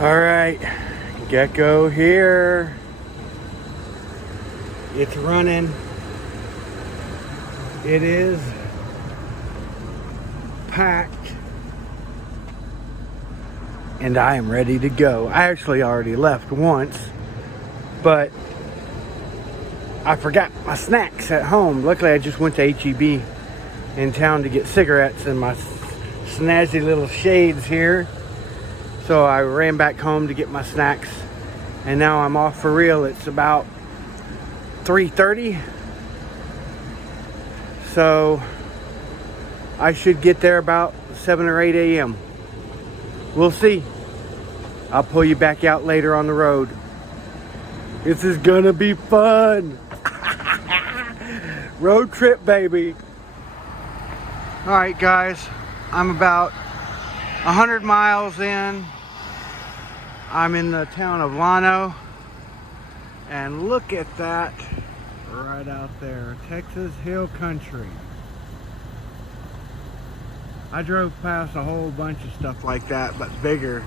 All right, gecko here. It's running. It is packed. And I am ready to go. I actually already left once, but I forgot my snacks at home. Luckily, I just went to HEB in town to get cigarettes and my snazzy little shades here. So I ran back home to get my snacks, and now I'm off for real. It's about 3:30, so I should get there about 7 or 8 a.m. We'll see. I'll pull you back out later on the road. This is gonna be fun. Road trip, baby. All right, guys, I'm about 100 miles in. I'm in the town of Llano, and look at that right out there, Texas Hill Country. I drove past a whole bunch of stuff like that, but bigger.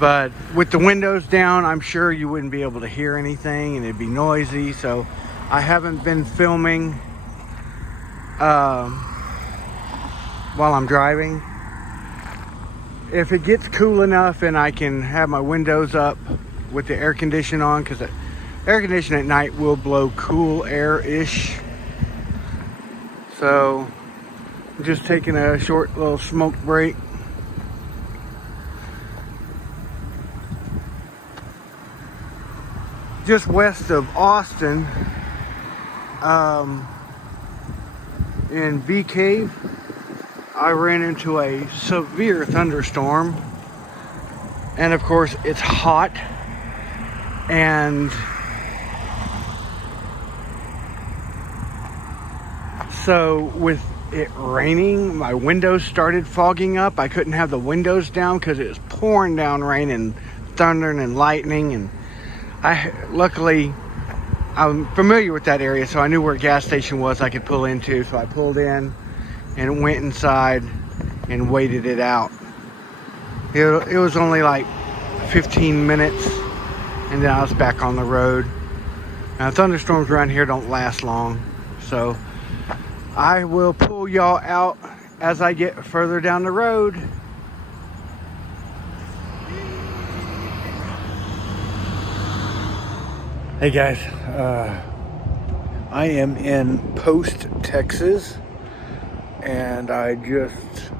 But with the windows down, I'm sure you wouldn't be able to hear anything, and it'd be noisy. So I haven't been filming while I'm driving. If it gets cool enough and I can have my windows up with the air condition on, because the air condition at night will blow cool air-ish. So I'm just taking a short little smoke break. Just west of Austin, in V Cave, I ran into a severe thunderstorm, and of course it's hot, and so with it raining, my windows started fogging up. I couldn't have the windows down because it was pouring down rain and thundering and lightning, and luckily I'm familiar with that area, so I knew where a gas station was I could pull into. So I pulled in and went inside and waited it out. It was only like 15 minutes, and then I was back on the road. Now, thunderstorms around here don't last long, so I will pull y'all out as I get further down the road. Hey guys, I am in Post, Texas, and I just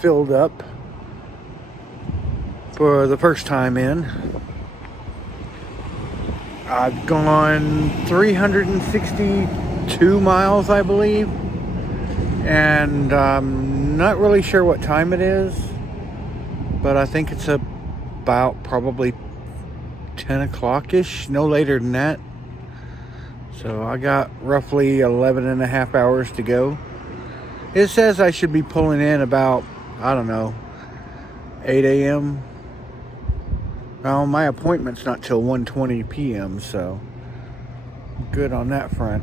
filled up for the first time in. I've gone 362 miles, I believe, and I'm not really sure what time it is, but I think it's about probably 10 o'clock-ish, no later than that. So I got roughly 11 and a half hours to go. It says I should be pulling in about, I don't know, 8 a.m. Well, my appointment's not till 1:20 p.m., so good on that front.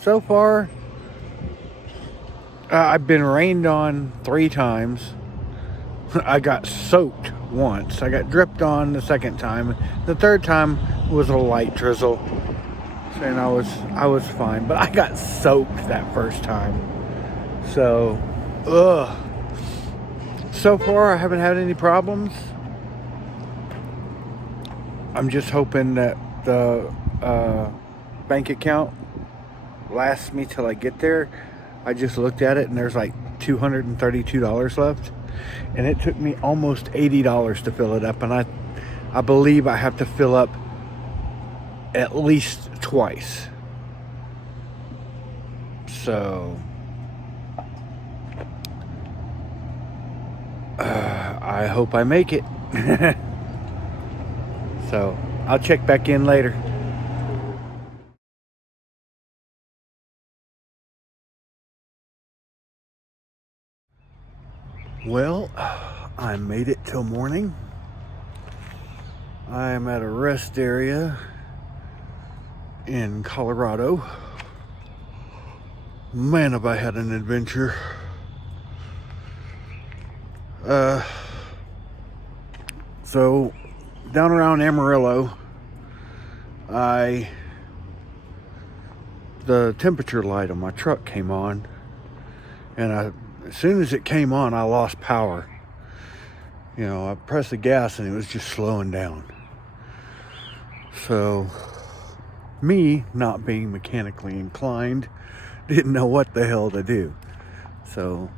So far, I've been rained on 3 times. I got soaked once. I got dripped on the second time. The third time was a light drizzle, and I was fine. But I got soaked that first time. So, so far I haven't had any problems. I'm just hoping that the bank account lasts me till I get there. I just looked at it, and there's like $232 left. And it took me almost $80 to fill it up, and I believe I have to fill up at least twice. So I hope I make it. So I'll check back in later. Well, I made it till morning. I am at a rest area in Colorado. Man, have I had an So down around Amarillo, the temperature light on my truck came on, and as soon as it came on, I lost power. You know, I pressed the gas and it was just slowing down. So, me not being mechanically inclined, didn't know what the hell to do. So,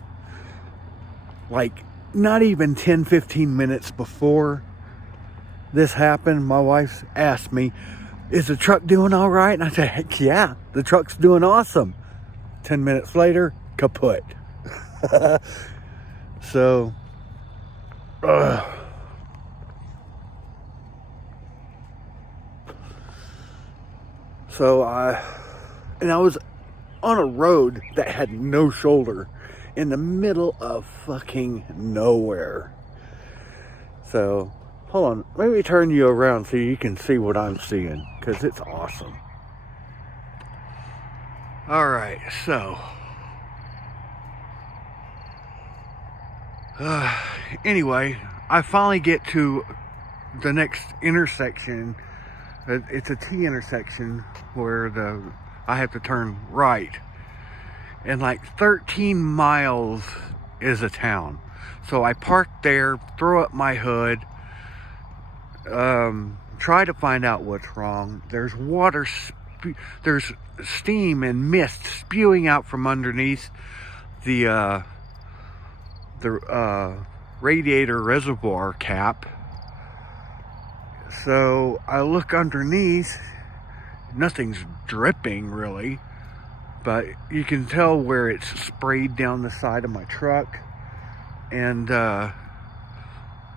like, not even 10-15 minutes before this happened, my wife asked me, "Is the truck doing all right?" And I said, "Heck yeah, the truck's doing awesome." 10 minutes later, kaput. So, I was on a road that had no shoulder in the middle of fucking nowhere. So, hold on, let me turn you around so you can see what I'm seeing, because it's awesome. Alright, so anyway, I finally get to the next intersection. It's a T intersection where I have to turn right, and like 13 miles is a town. So I park there, throw up my hood, try to find out what's wrong. There's water, there's steam and mist spewing out from underneath the radiator reservoir cap. So I look underneath, nothing's dripping really, but you can tell where it's sprayed down the side of my truck, and the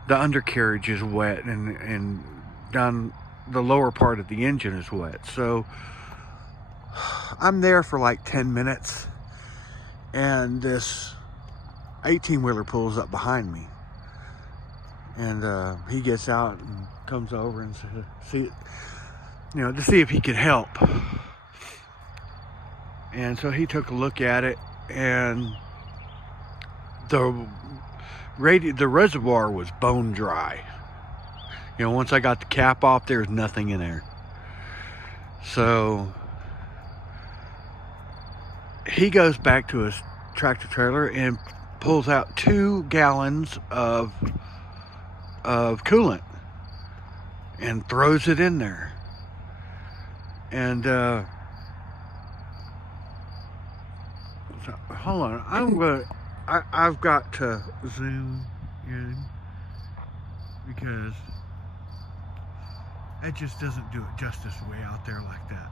undercarriage is wet, and down the lower part of the engine is wet. So I'm there for like 10 minutes, and this 18-wheeler pulls up behind me, and he gets out and comes over and to see if he could help. And so he took a look at it, and the reservoir was bone dry. You know, once I got the cap off, there's nothing in there. So he goes back to his tractor trailer and pulls out 2 gallons of coolant and throws it in there. And so, hold on, I've got to zoom in, because it just doesn't do it justice way out there like that.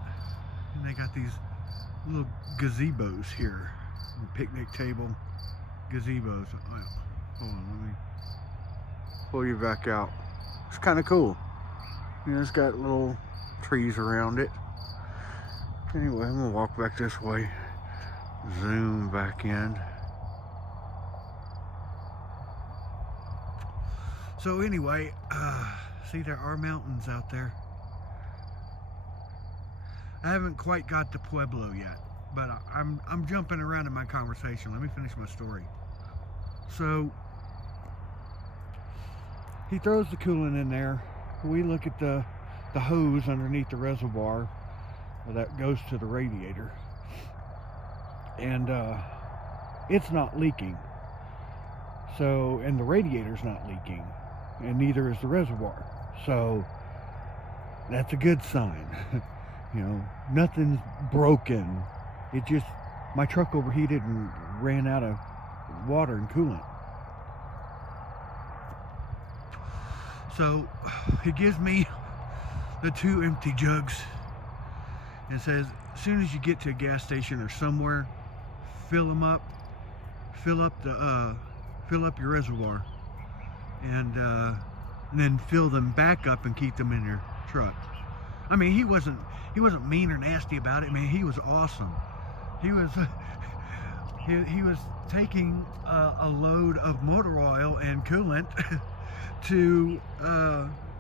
And they got these little gazebos here, picnic table gazebos. Hold on, let me pull you back out. It's kind of cool. You know, it's got little trees around it. Anyway, I'm gonna walk back this way, zoom back in. So anyway, see, there are mountains out there. I haven't quite got to Pueblo yet, but I'm jumping around in my conversation. Let me finish my story. So he throws the coolant in there. We look at the hose underneath the reservoir that goes to the radiator, and it's not leaking. So, and the radiator's not leaking, and neither is the reservoir. So that's a good sign. You know, nothing's broken. It just, my truck overheated and ran out of water and coolant. So he gives me the 2 empty jugs and says, as soon as you get to a gas station or somewhere, fill them up, fill up your reservoir, and then fill them back up and keep them in your truck. I mean, he wasn't mean or nasty about it. I mean, he was awesome. He was he was taking a load of motor oil and coolant to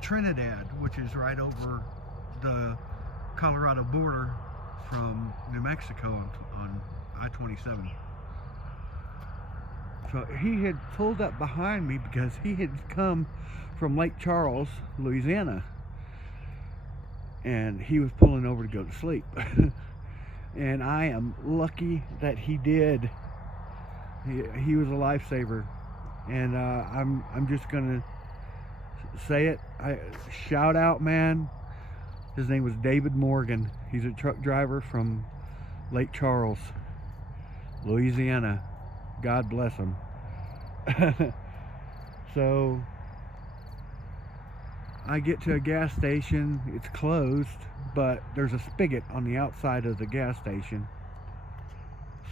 Trinidad, which is right over the Colorado border from New Mexico on I-27. So he had pulled up behind me because he had come from Lake Charles, Louisiana. And he was pulling over to go to sleep. And I am lucky that he did. He was a lifesaver. And I'm just gonna say it. Shout out, man. His name was David Morgan. He's a truck driver from Lake Charles, Louisiana. God bless him. So I get to a gas station. It's closed, but there's a spigot on the outside of the gas station.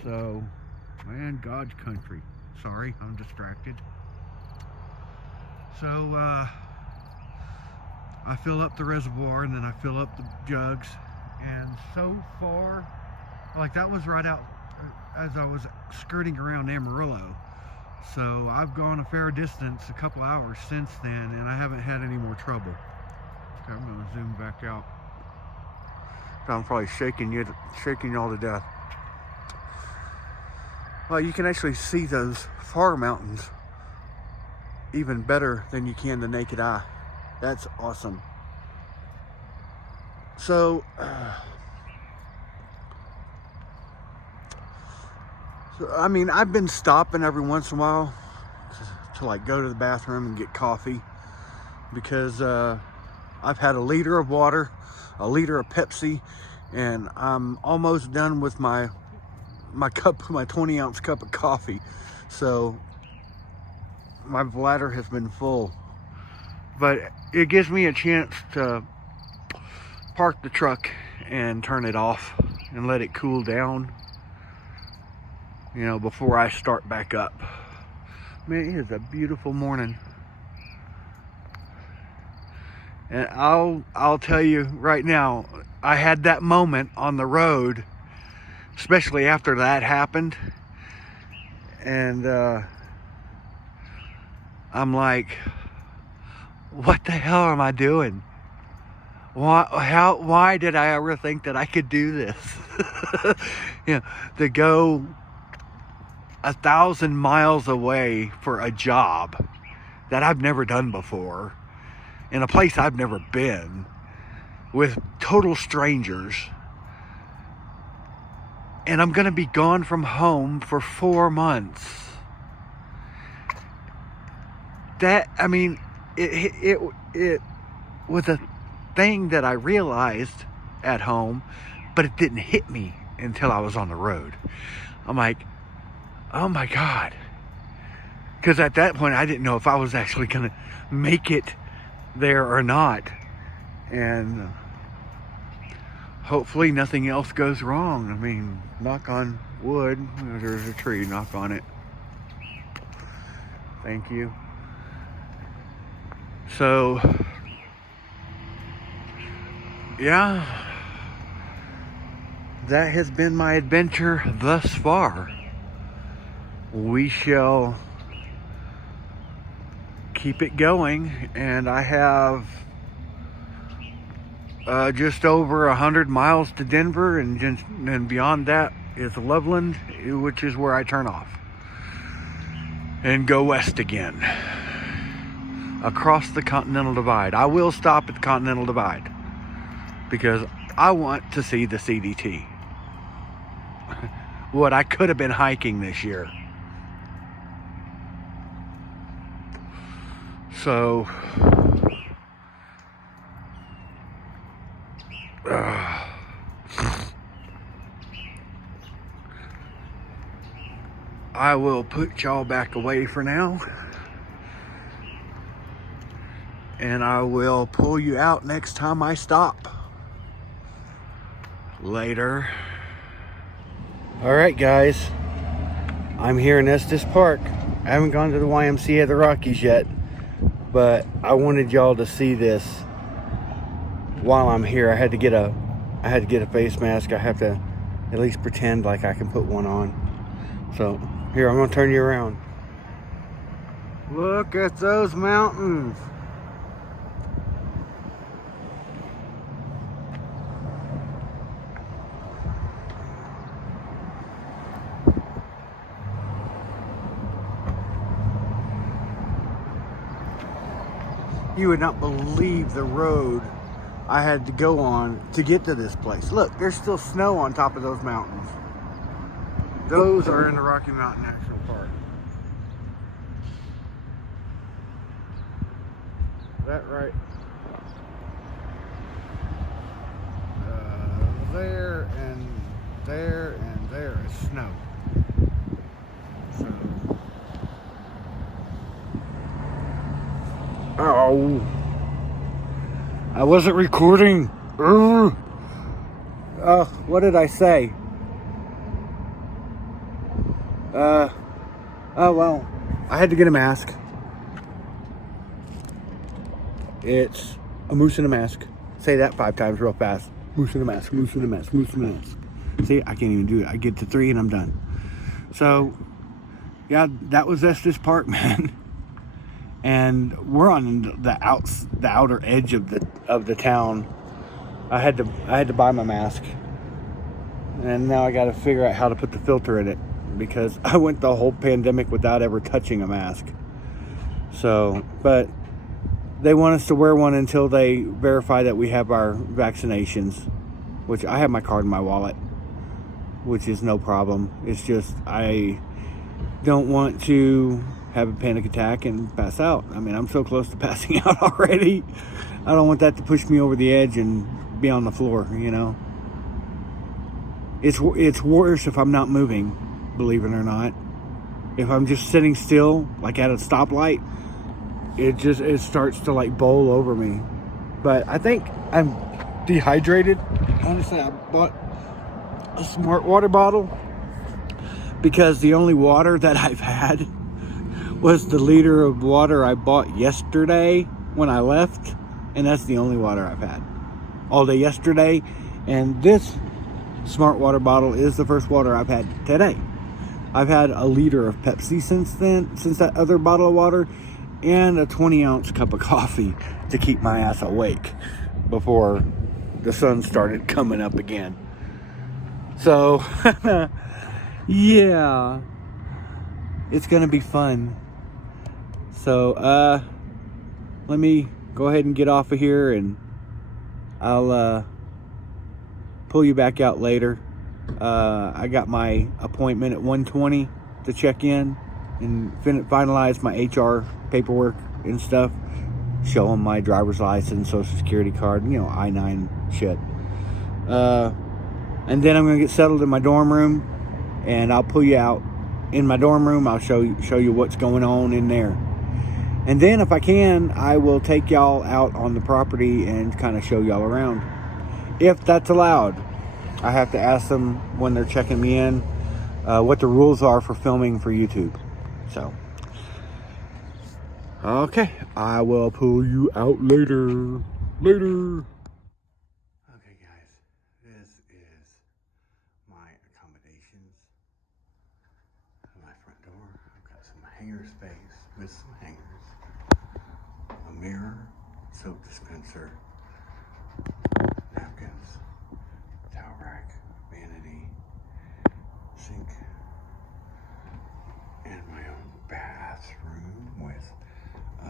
So, man, God's country. Sorry, I'm distracted. So I fill up the reservoir, and then I fill up the jugs. And so far, like, that was right out as I was skirting around Amarillo. So I've gone a fair distance, a couple hours since then, and I haven't had any more trouble. Okay, I'm gonna zoom back out. I'm probably shaking y'all to death. Well, you can actually see those far mountains even better than you can the naked eye. That's awesome. So I mean, I've been stopping every once in a while to like go to the bathroom and get coffee, because I've had a liter of water, a liter of Pepsi, and I'm almost done with my 20-ounce cup of coffee. So my bladder has been full, but it gives me a chance to park the truck and turn it off and let it cool down, you know, before I start back up. Man, it is a beautiful morning. And I'll tell you right now, I had that moment on the road, especially after that happened. And I'm like, what the hell am I doing? Why did I ever think that I could do this? You know, to go 1,000 miles away for a job that I've never done before, in a place I've never been, with total strangers, and I'm gonna be gone from home for 4 months. That, I mean, it was a thing that I realized at home, but it didn't hit me until I was on the road. I'm like, oh my God. Because at that point, I didn't know if I was actually going to make it there or not. And hopefully nothing else goes wrong. I mean, knock on wood. There's a tree, knock on it. Thank you. So, yeah, that has been my adventure thus far. We shall keep it going, and I have just over 100 miles to Denver, and beyond that is Loveland, which is where I turn off and go west again across the Continental Divide. I will stop at the Continental Divide because I want to see the CDT. What I could have been hiking this year. So, I will put y'all back away for now, and I will pull you out next time I stop. Later. All right, guys, I'm here in Estes Park. I haven't gone to the YMCA of the Rockies yet, but I wanted y'all to see this while I'm here. I had to get a face mask. I have to at least pretend like I can put one on. So here, I'm gonna turn you around. Look at those mountains. You would not believe the road I had to go on to get to this place. Look, there's still snow on top of those mountains. Those are in the Rocky Mountain National Park. That right there and there and there is snow. So, oh, I wasn't recording. What did I say? Oh well, I had to get a mask. It's a moose in a mask. Say that 5 times real fast. Moose in a mask, moose in a mask, moose in a mask. See, I can't even do it. I get to 3 and I'm done. So, yeah, that was Estes Park, man. And we're on the outer edge of the town. I had to buy my mask, and now I got to figure out how to put the filter in it because I went the whole pandemic without ever touching a mask. So, but they want us to wear one until they verify that we have our vaccinations, which I have my card in my wallet, which is no problem. It's just I don't want to have a panic attack and pass out. I mean, I'm so close to passing out already. I don't want that to push me over the edge and be on the floor, you know. It's worse if I'm not moving, believe it or not. If I'm just sitting still, like at a stoplight, it starts to like bowl over me. But I think I'm dehydrated. Honestly, I bought a smart water bottle because the only water that I've had was the liter of water I bought yesterday when I left, and that's the only water I've had all day yesterday. And this smart water bottle is the first water I've had today. I've had a liter of Pepsi since that other bottle of water, and a 20-ounce cup of coffee to keep my ass awake before the sun started coming up again. So, yeah, it's gonna be fun. So, let me go ahead and get off of here, and I'll pull you back out later. I got my appointment at 1:20 to check in and finalize my HR paperwork and stuff. Show them my driver's license, social security card, you know, I-9 shit. And then I'm gonna get settled in my dorm room, and I'll pull you out in my dorm room. I'll show you what's going on in there. And then if I can, I will take y'all out on the property and kind of show y'all around, if that's allowed. I have to ask them when they're checking me in what the rules are for filming for YouTube. So, okay, I will pull you out later. Okay, guys, this is my accommodations. My front door. I've got some hanger space with some hangers, a mirror, soap dispenser, napkins, towel rack, vanity, sink, and my own bathroom with a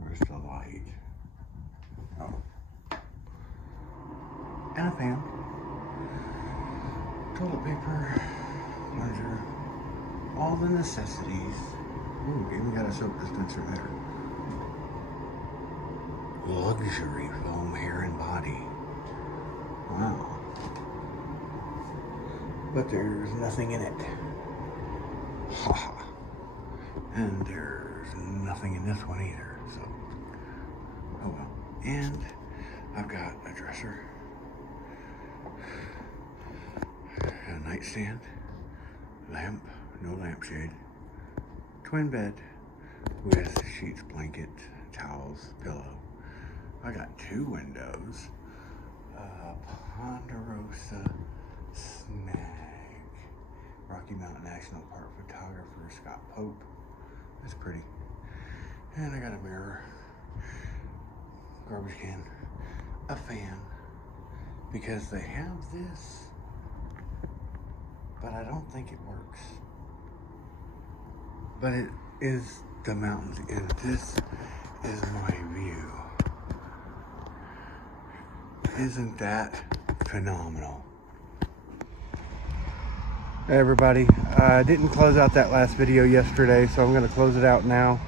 where's the light? Oh. And a fan. Toilet paper, plunger, all the necessities. Ooh, even got a soap dispenser there. Luxury foam hair and body. Wow. But there's nothing in it. Ha ha. And there's nothing in this one either, so oh well. And I've got a dresser, a nightstand, lamp, no lampshade, twin bed with sheets, blanket, towels, pillow. I got 2 windows, Ponderosa snag, Rocky Mountain National Park photographer Scott Pope. That's pretty. And I got a mirror, garbage can, a fan, because they have this, but I don't think it works. But it is the mountains, and this is my view. Isn't that phenomenal? Hey everybody, I didn't close out that last video yesterday, so I'm going to close it out now.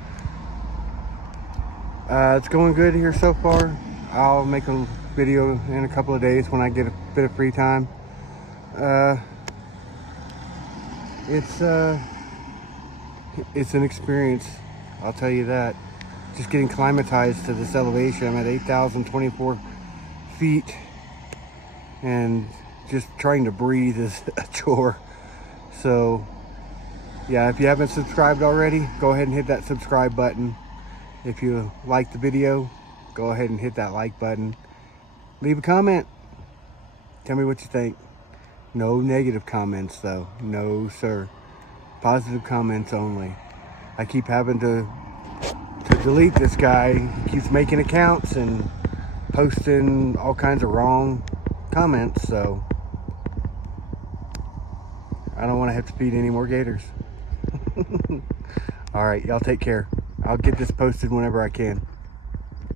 It's going good here so far. I'll make a video in a couple of days when I get a bit of free time. It's an experience, I'll tell you that. Just getting climatized to this elevation. I'm at 8,024 feet, and just trying to breathe is a chore. So yeah, if you haven't subscribed already, go ahead and hit that subscribe button. If you like the video, go ahead and hit that like button. Leave a comment. Tell me what you think. No negative comments though. No sir. Positive comments only. I keep having to delete this guy. He keeps making accounts and posting all kinds of wrong comments, so I don't want to have to feed any more gators. All right, y'all take care. I'll get this posted whenever I can.